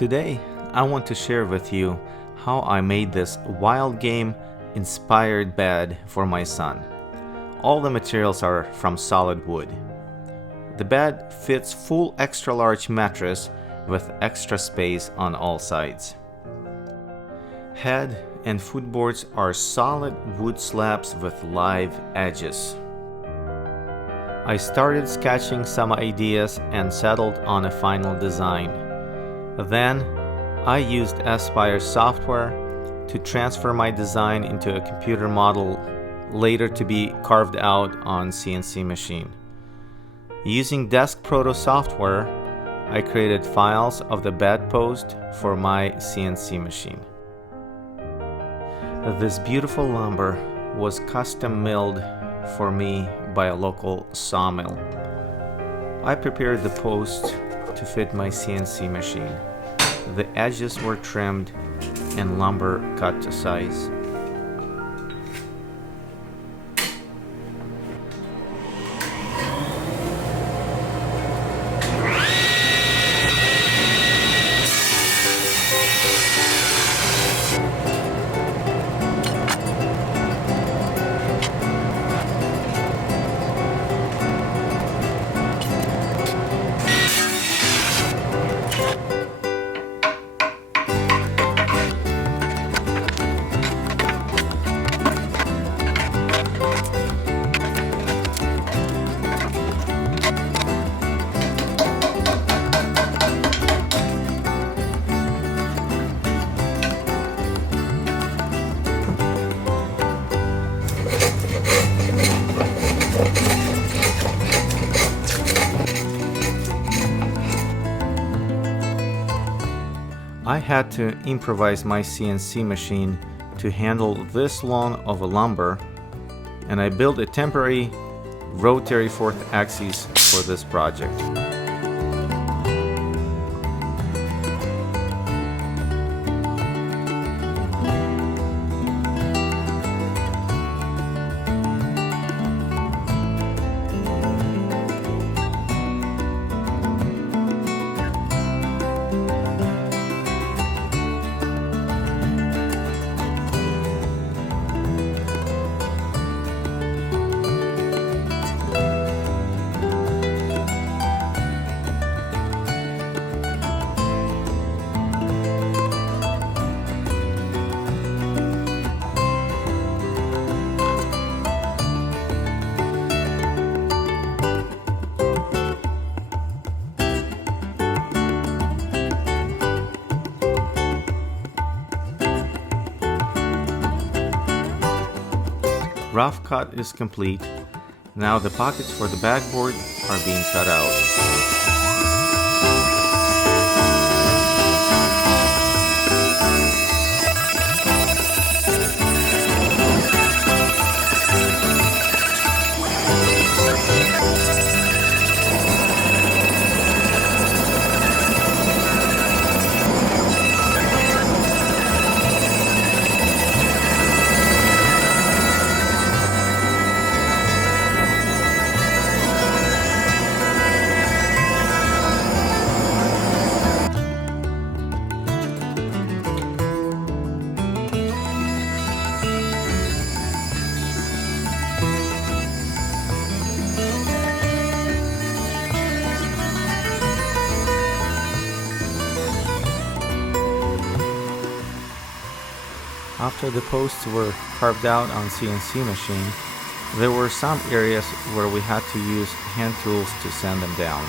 Today, I want to share with you how I made this wild game inspired bed for my son. All the materials are from solid wood. The bed fits full extra large mattress with extra space on all sides. Head and footboards are solid wood slabs with live edges. I started sketching some ideas and settled on a final design. Then, I used Aspire software to transfer my design into a computer model, later to be carved out on CNC machine. Using Desk Proto software, I created files of the bedpost for my CNC machine. This beautiful lumber was custom milled for me by a local sawmill. I prepared the post to fit my CNC machine. The edges were trimmed and lumber cut to size. I had to improvise my CNC machine to handle this long of a lumber, and I built a temporary rotary fourth axis for this project. Rough cut is complete. Now the pockets for the backboard are being cut out. After the posts were carved out on CNC machine, there were some areas where we had to use hand tools to sand them down.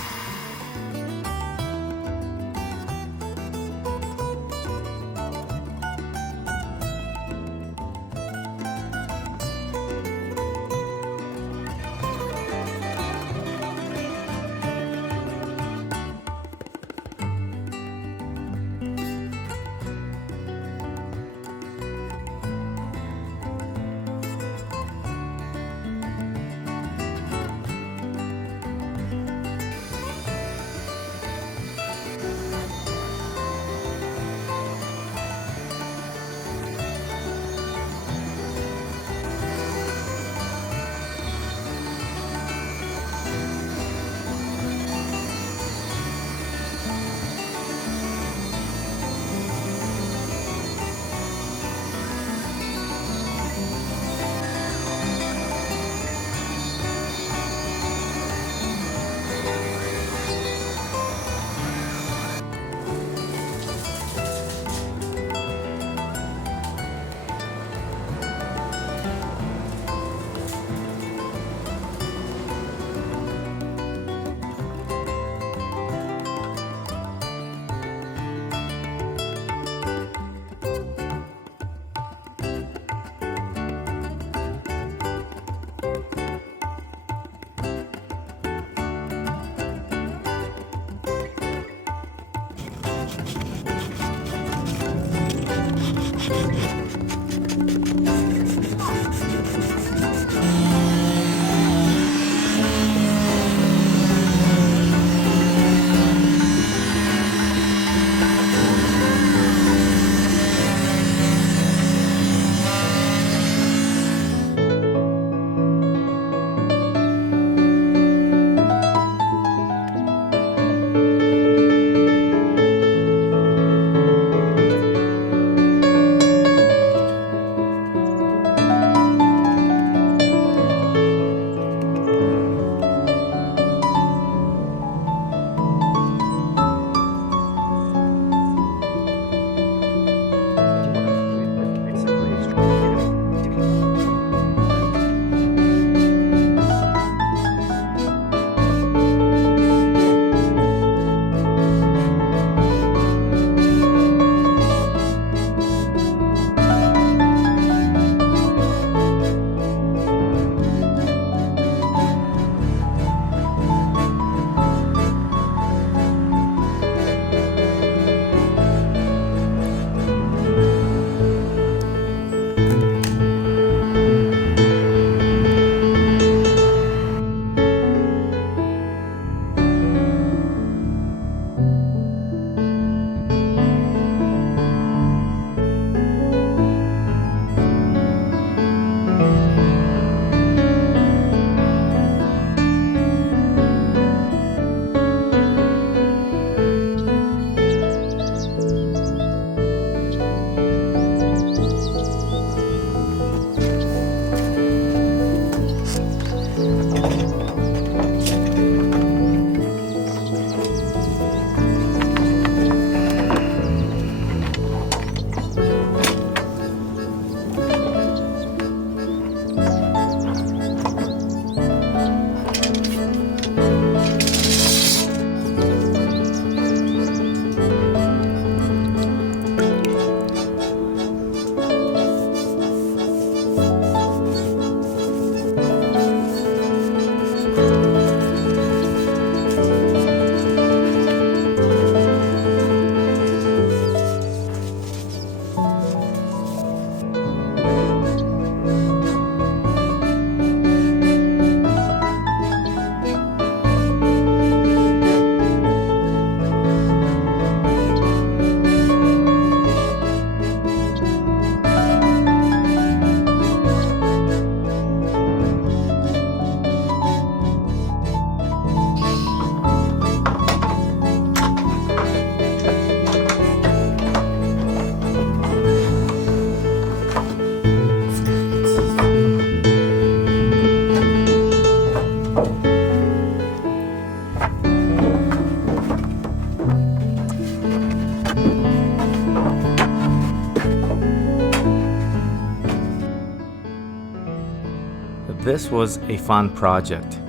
This was a fun project.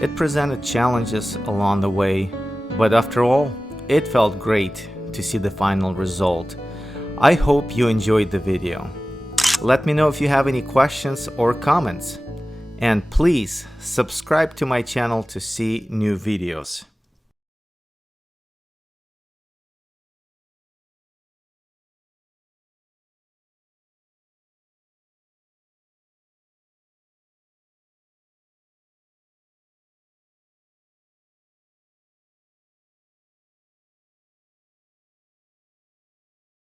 It presented challenges along the way, but after all, it felt great to see the final result. I hope you enjoyed the video. Let me know if you have any questions or comments. And please subscribe to my channel to see new videos.